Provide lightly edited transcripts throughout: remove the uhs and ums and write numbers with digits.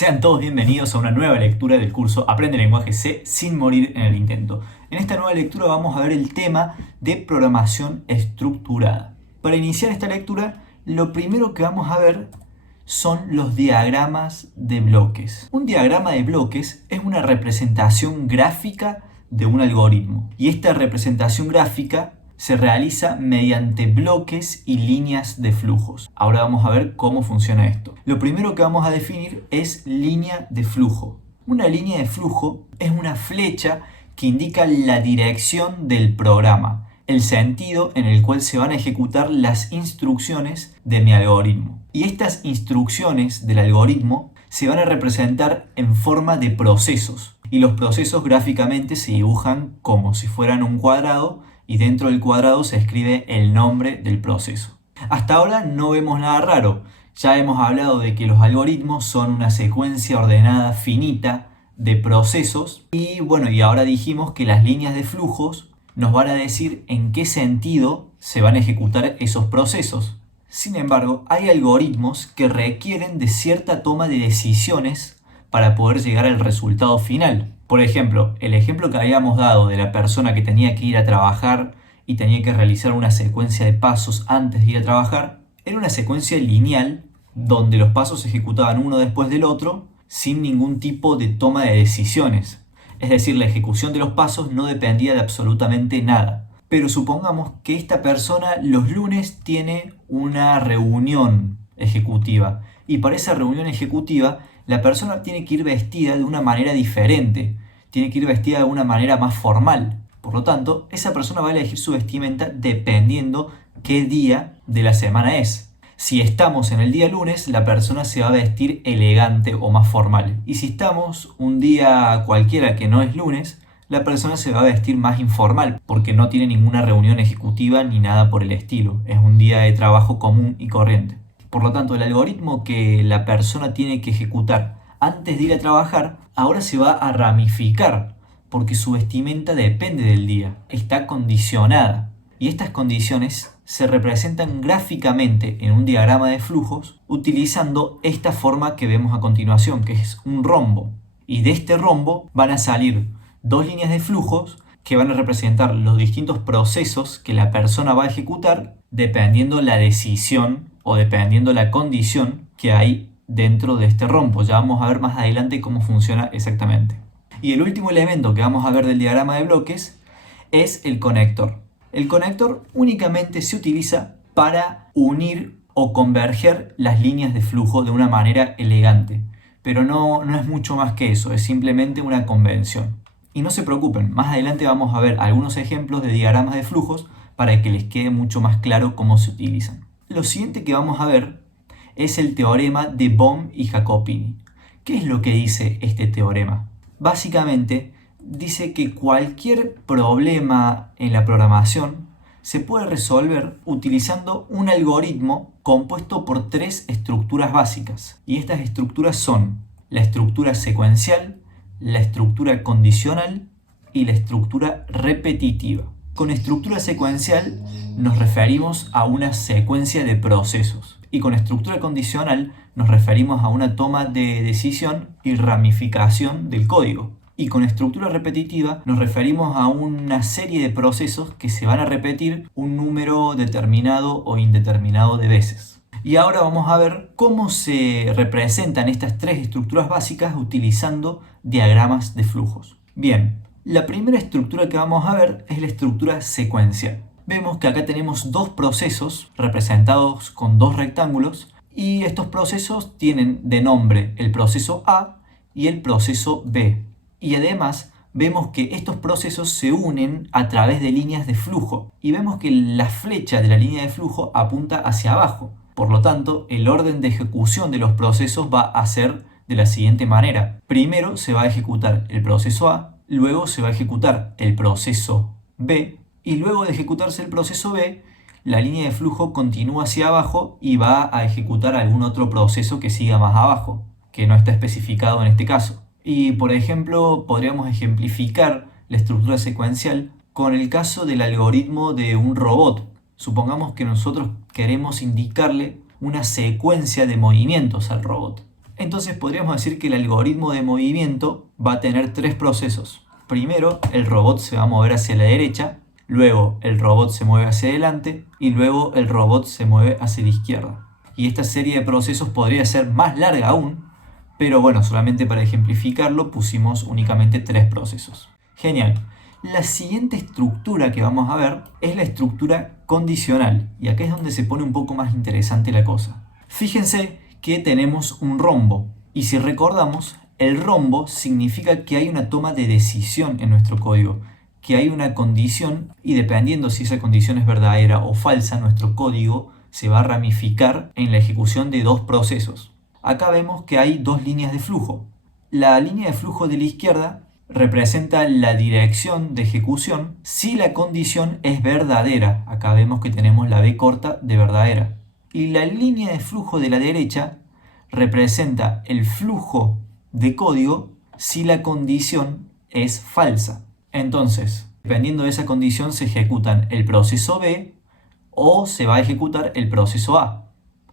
Sean todos bienvenidos a una nueva lectura del curso Aprende Lenguaje C sin morir en el intento. En esta nueva lectura vamos a ver el tema de programación estructurada. Para iniciar esta lectura, lo primero que vamos a ver son los diagramas de bloques. Un diagrama de bloques es una representación gráfica de un algoritmo. Y esta representación gráfica se realiza mediante bloques y líneas de flujos. Ahora vamos a ver cómo funciona esto. Lo primero que vamos a definir es línea de flujo. Una línea de flujo es una flecha que indica la dirección del programa, el sentido en el cual se van a ejecutar las instrucciones de mi algoritmo. Y estas instrucciones del algoritmo se van a representar en forma de procesos. Y los procesos gráficamente se dibujan como si fueran un cuadrado y dentro del cuadrado se escribe el nombre del proceso. Hasta ahora no vemos nada raro. Ya hemos hablado de que los algoritmos son una secuencia ordenada finita de procesos y ahora dijimos que las líneas de flujos nos van a decir en qué sentido se van a ejecutar esos procesos. Sin embargo, hay algoritmos que requieren de cierta toma de decisiones para poder llegar al resultado final. Por ejemplo, el ejemplo que habíamos dado de la persona que tenía que ir a trabajar y tenía que realizar una secuencia de pasos antes de ir a trabajar, era una secuencia lineal donde los pasos se ejecutaban uno después del otro sin ningún tipo de toma de decisiones. Es decir, la ejecución de los pasos no dependía de absolutamente nada. Pero supongamos que esta persona los lunes tiene una reunión ejecutiva y para esa reunión ejecutiva la persona tiene que ir vestida de una manera diferente, tiene que ir vestida de una manera más formal. Por lo tanto, esa persona va a elegir su vestimenta dependiendo qué día de la semana es. Si estamos en el día lunes, la persona se va a vestir elegante o más formal. Y si estamos un día cualquiera que no es lunes, la persona se va a vestir más informal porque no tiene ninguna reunión ejecutiva ni nada por el estilo. Es un día de trabajo común y corriente. Por lo tanto, el algoritmo que la persona tiene que ejecutar antes de ir a trabajar, ahora se va a ramificar, porque su vestimenta depende del día, está condicionada. Y estas condiciones se representan gráficamente en un diagrama de flujos utilizando esta forma que vemos a continuación, que es un rombo. Y de este rombo van a salir dos líneas de flujos que van a representar los distintos procesos que la persona va a ejecutar dependiendo la decisión o dependiendo la condición que hay dentro de este rombo. Ya vamos a ver más adelante cómo funciona exactamente. Y el último elemento que vamos a ver del diagrama de bloques es el conector. El conector únicamente se utiliza para unir o converger las líneas de flujo de una manera elegante. Pero no es mucho más que eso, es simplemente una convención. Y no se preocupen, más adelante vamos a ver algunos ejemplos de diagramas de flujos para que les quede mucho más claro cómo se utilizan. Lo siguiente que vamos a ver es el teorema de Bohm y Jacopini. ¿Qué es lo que dice este teorema? Básicamente dice que cualquier problema en la programación se puede resolver utilizando un algoritmo compuesto por tres estructuras básicas. Y estas estructuras son la estructura secuencial, la estructura condicional y la estructura repetitiva. Con estructura secuencial nos referimos a una secuencia de procesos y con estructura condicional nos referimos a una toma de decisión y ramificación del código. Y con estructura repetitiva nos referimos a una serie de procesos que se van a repetir un número determinado o indeterminado de veces. Y ahora vamos a ver cómo se representan estas tres estructuras básicas utilizando diagramas de flujos. Bien, la primera estructura que vamos a ver es la estructura secuencial. Vemos que acá tenemos dos procesos representados con dos rectángulos y estos procesos tienen de nombre el proceso A y el proceso B. Y además vemos que estos procesos se unen a través de líneas de flujo y vemos que la flecha de la línea de flujo apunta hacia abajo. Por lo tanto, el orden de ejecución de los procesos va a ser de la siguiente manera. Primero se va a ejecutar el proceso A, luego se va a ejecutar el proceso B y luego de ejecutarse el proceso B, la línea de flujo continúa hacia abajo y va a ejecutar algún otro proceso que siga más abajo, que no está especificado en este caso. Y por ejemplo, podríamos ejemplificar la estructura secuencial con el caso del algoritmo de un robot. Supongamos que nosotros queremos indicarle una secuencia de movimientos al robot. Entonces podríamos decir que el algoritmo de movimiento va a tener tres procesos. Primero, el robot se va a mover hacia la derecha, luego el robot se mueve hacia adelante y luego el robot se mueve hacia la izquierda. Y esta serie de procesos podría ser más larga aún, pero bueno, solamente para ejemplificarlo pusimos únicamente tres procesos. Genial. La siguiente estructura que vamos a ver es la estructura condicional, y acá es donde se pone un poco más interesante la cosa. Fíjense que tenemos un rombo, y si recordamos, el rombo significa que hay una toma de decisión en nuestro código, que hay una condición, y dependiendo si esa condición es verdadera o falsa, nuestro código se va a ramificar en la ejecución de dos procesos. Acá vemos que hay dos líneas de flujo. La línea de flujo de la izquierda representa la dirección de ejecución si la condición es verdadera. Acá vemos que tenemos la B corta de verdadera. Y la línea de flujo de la derecha representa el flujo de código si la condición es falsa. Entonces, dependiendo de esa condición se ejecutan el proceso B o se va a ejecutar el proceso A.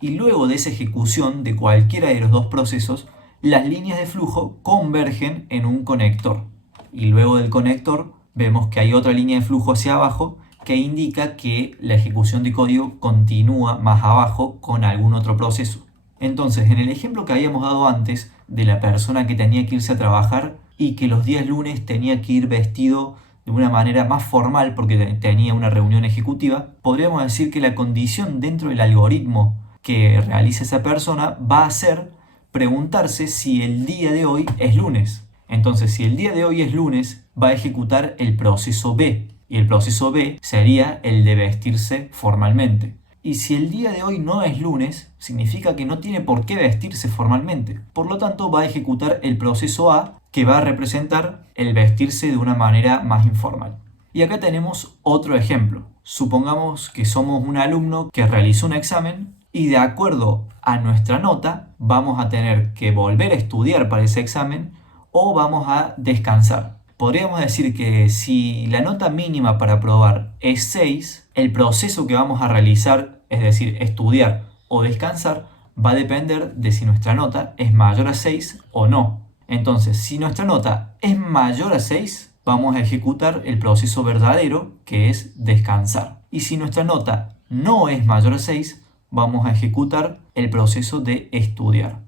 Y luego de esa ejecución de cualquiera de los dos procesos, las líneas de flujo convergen en un conector. Y luego del conector vemos que hay otra línea de flujo hacia abajo que indica que la ejecución de código continúa más abajo con algún otro proceso. Entonces, en el ejemplo que habíamos dado antes de la persona que tenía que irse a trabajar y que los días lunes tenía que ir vestido de una manera más formal porque tenía una reunión ejecutiva, podríamos decir que la condición dentro del algoritmo que realiza esa persona va a ser preguntarse si el día de hoy es lunes. Entonces, si el día de hoy es lunes, va a ejecutar el proceso B. Y el proceso B sería el de vestirse formalmente. Y si el día de hoy no es lunes, significa que no tiene por qué vestirse formalmente. Por lo tanto, va a ejecutar el proceso A, que va a representar el vestirse de una manera más informal. Y acá tenemos otro ejemplo. Supongamos que somos un alumno que realizó un examen y de acuerdo a nuestra nota vamos a tener que volver a estudiar para ese examen o vamos a descansar. Podríamos decir que si la nota mínima para aprobar es 6, el proceso que vamos a realizar, es decir, estudiar o descansar, va a depender de si nuestra nota es mayor a 6 o no. Entonces, si nuestra nota es mayor a 6, vamos a ejecutar el proceso verdadero, que es descansar. Y si nuestra nota no es mayor a 6, vamos a ejecutar el proceso de estudiar.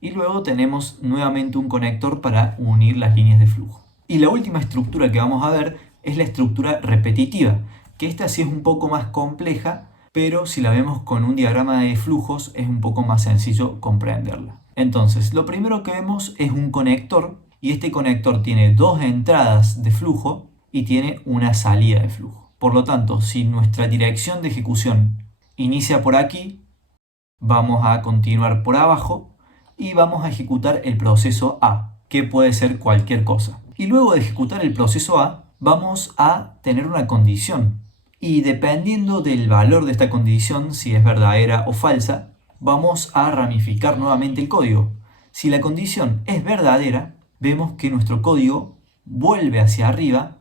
Y luego tenemos nuevamente un conector para unir las líneas de flujo. Y la última estructura que vamos a ver es la estructura repetitiva, que esta sí es un poco más compleja, pero si la vemos con un diagrama de flujos es un poco más sencillo comprenderla. Entonces, lo primero que vemos es un conector, y este conector tiene dos entradas de flujo y tiene una salida de flujo. Por lo tanto, si nuestra dirección de ejecución inicia por aquí, vamos a continuar por abajo y vamos a ejecutar el proceso A, que puede ser cualquier cosa. Y luego de ejecutar el proceso A, vamos a tener una condición. Y dependiendo del valor de esta condición, si es verdadera o falsa, vamos a ramificar nuevamente el código. Si la condición es verdadera, vemos que nuestro código vuelve hacia arriba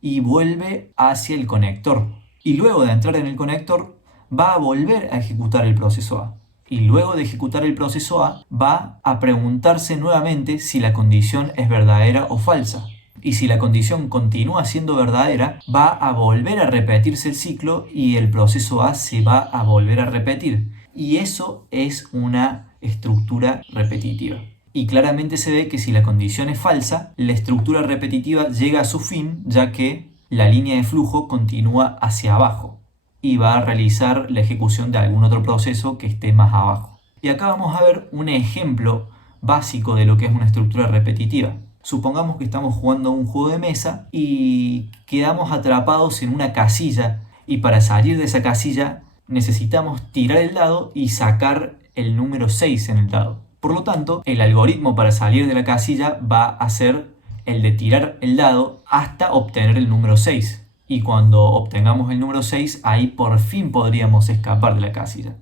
y vuelve hacia el conector. Y luego de entrar en el conector, va a volver a ejecutar el proceso A. Y luego de ejecutar el proceso A, va a preguntarse nuevamente si la condición es verdadera o falsa. Y si la condición continúa siendo verdadera, va a volver a repetirse el ciclo y el proceso A se va a volver a repetir. Y eso es una estructura repetitiva. Y claramente se ve que si la condición es falsa, la estructura repetitiva llega a su fin, ya que la línea de flujo continúa hacia abajo y va a realizar la ejecución de algún otro proceso que esté más abajo. Y acá vamos a ver un ejemplo básico de lo que es una estructura repetitiva. Supongamos que estamos jugando un juego de mesa y quedamos atrapados en una casilla, y para salir de esa casilla necesitamos tirar el dado y sacar el número 6 en el dado. Por lo tanto, el algoritmo para salir de la casilla va a ser el de tirar el dado hasta obtener el número 6. Y cuando obtengamos el número 6, ahí por fin podríamos escapar de la casilla.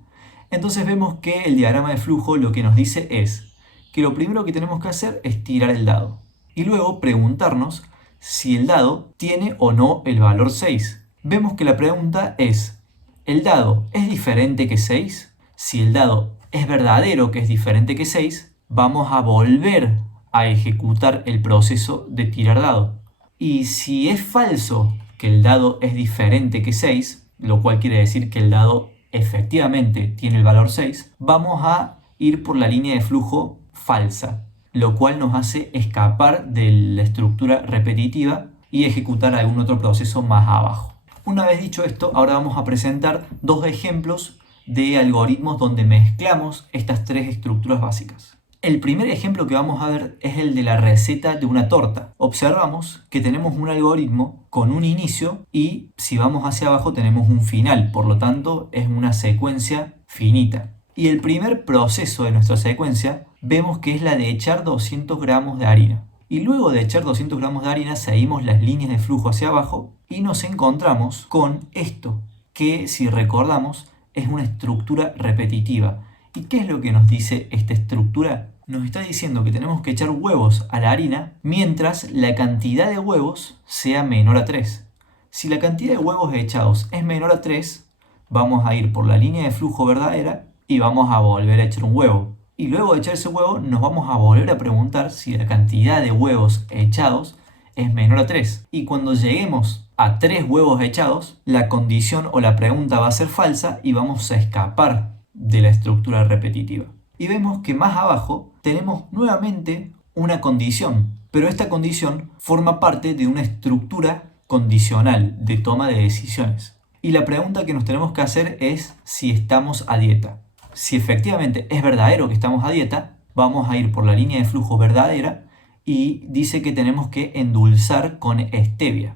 Entonces vemos que el diagrama de flujo lo que nos dice es que lo primero que tenemos que hacer es tirar el dado. Y luego preguntarnos si el dado tiene o no el valor 6. Vemos que la pregunta es: ¿el dado es diferente que 6? Si el dado es verdadero que es diferente que 6, vamos a volver a ejecutar el proceso de tirar dado. Y si es falso que el dado es diferente que 6, lo cual quiere decir que el dado efectivamente tiene el valor 6, vamos a ir por la línea de flujo falsa, lo cual nos hace escapar de la estructura repetitiva y ejecutar algún otro proceso más abajo. Una vez dicho esto, ahora vamos a presentar dos ejemplos de algoritmos donde mezclamos estas tres estructuras básicas. El primer ejemplo que vamos a ver es el de la receta de una torta. Observamos que tenemos un algoritmo con un inicio y si vamos hacia abajo tenemos un final, por lo tanto es una secuencia finita. Y el primer proceso de nuestra secuencia vemos que es la de echar 200 gramos de harina. Y luego de echar 200 gramos de harina seguimos las líneas de flujo hacia abajo y nos encontramos con esto, que si recordamos es una estructura repetitiva. ¿Y qué es lo que nos dice esta estructura? Nos está diciendo que tenemos que echar huevos a la harina mientras la cantidad de huevos sea menor a 3. Si la cantidad de huevos echados es menor a 3, vamos a ir por la línea de flujo verdadera y vamos a volver a echar un huevo. Y luego de echar ese huevo nos vamos a volver a preguntar si la cantidad de huevos echados es menor a 3. Y cuando lleguemos a 3 huevos echados, la condición o la pregunta va a ser falsa y vamos a escapar de la estructura repetitiva. Y vemos que más abajo tenemos nuevamente una condición, pero esta condición forma parte de una estructura condicional de toma de decisiones. Y la pregunta que nos tenemos que hacer es si estamos a dieta. Si efectivamente es verdadero que estamos a dieta, vamos a ir por la línea de flujo verdadera y dice que tenemos que endulzar con stevia.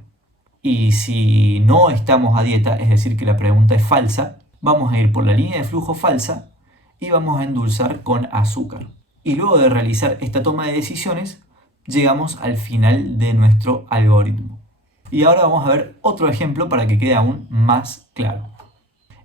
Y si no estamos a dieta, es decir que la pregunta es falsa, vamos a ir por la línea de flujo falsa y vamos a endulzar con azúcar. Y luego de realizar esta toma de decisiones, llegamos al final de nuestro algoritmo. Y ahora vamos a ver otro ejemplo para que quede aún más claro.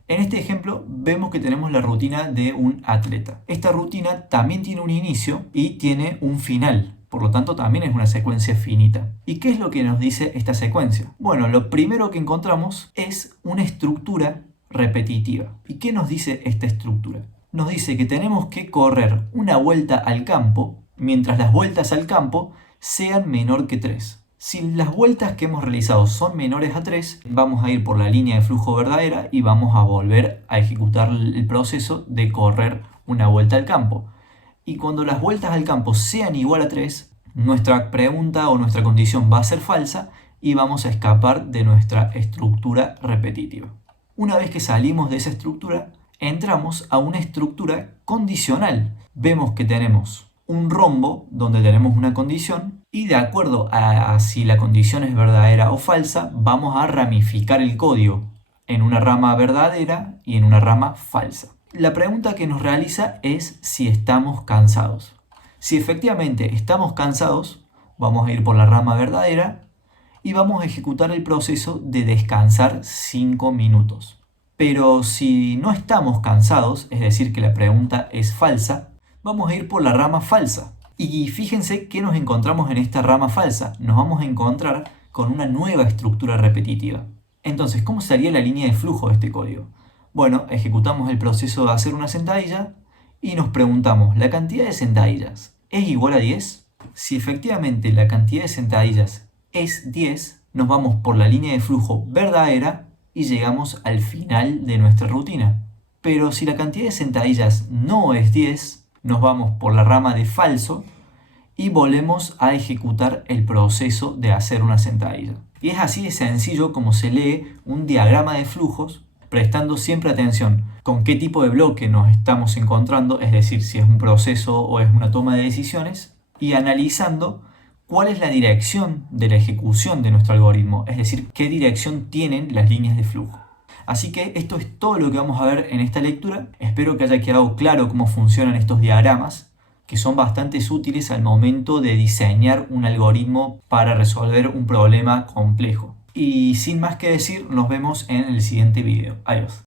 En este ejemplo vemos que tenemos la rutina de un atleta. Esta rutina también tiene un inicio y tiene un final. Por lo tanto, también es una secuencia finita. ¿Y qué es lo que nos dice esta secuencia? Bueno, lo primero que encontramos es una estructura repetitiva. ¿Y qué nos dice esta estructura? Nos dice que tenemos que correr una vuelta al campo mientras las vueltas al campo sean menor que 3. Si las vueltas que hemos realizado son menores a 3, vamos a ir por la línea de flujo verdadera y vamos a volver a ejecutar el proceso de correr una vuelta al campo. Y cuando las vueltas al campo sean igual a 3, nuestra pregunta o nuestra condición va a ser falsa y vamos a escapar de nuestra estructura repetitiva. Una vez que salimos de esa estructura, entramos a una estructura condicional. Vemos que tenemos un rombo donde tenemos una condición y de acuerdo a si la condición es verdadera o falsa, vamos a ramificar el código en una rama verdadera y en una rama falsa. La pregunta que nos realiza es si estamos cansados. Si efectivamente estamos cansados, vamos a ir por la rama verdadera y vamos a ejecutar el proceso de descansar 5 minutos. Pero si no estamos cansados, es decir que la pregunta es falsa, vamos a ir por la rama falsa. Y fíjense que nos encontramos en esta rama falsa. Nos vamos a encontrar con una nueva estructura repetitiva. Entonces, ¿cómo sería la línea de flujo de este código? Bueno, ejecutamos el proceso de hacer una sentadilla y nos preguntamos, ¿la cantidad de sentadillas es igual a 10? Si efectivamente la cantidad de sentadillas es 10, nos vamos por la línea de flujo verdadera y llegamos al final de nuestra rutina. Pero si la cantidad de sentadillas no es 10, nos vamos por la rama de falso y volvemos a ejecutar el proceso de hacer una sentadilla. Y es así de sencillo como se lee un diagrama de flujos, prestando siempre atención con qué tipo de bloque nos estamos encontrando, es decir, si es un proceso o es una toma de decisiones, y analizando cuál es la dirección de la ejecución de nuestro algoritmo, es decir, qué dirección tienen las líneas de flujo. Así que esto es todo lo que vamos a ver en esta lectura. Espero que haya quedado claro cómo funcionan estos diagramas, que son bastante útiles al momento de diseñar un algoritmo para resolver un problema complejo. Y sin más que decir, nos vemos en el siguiente video. Adiós.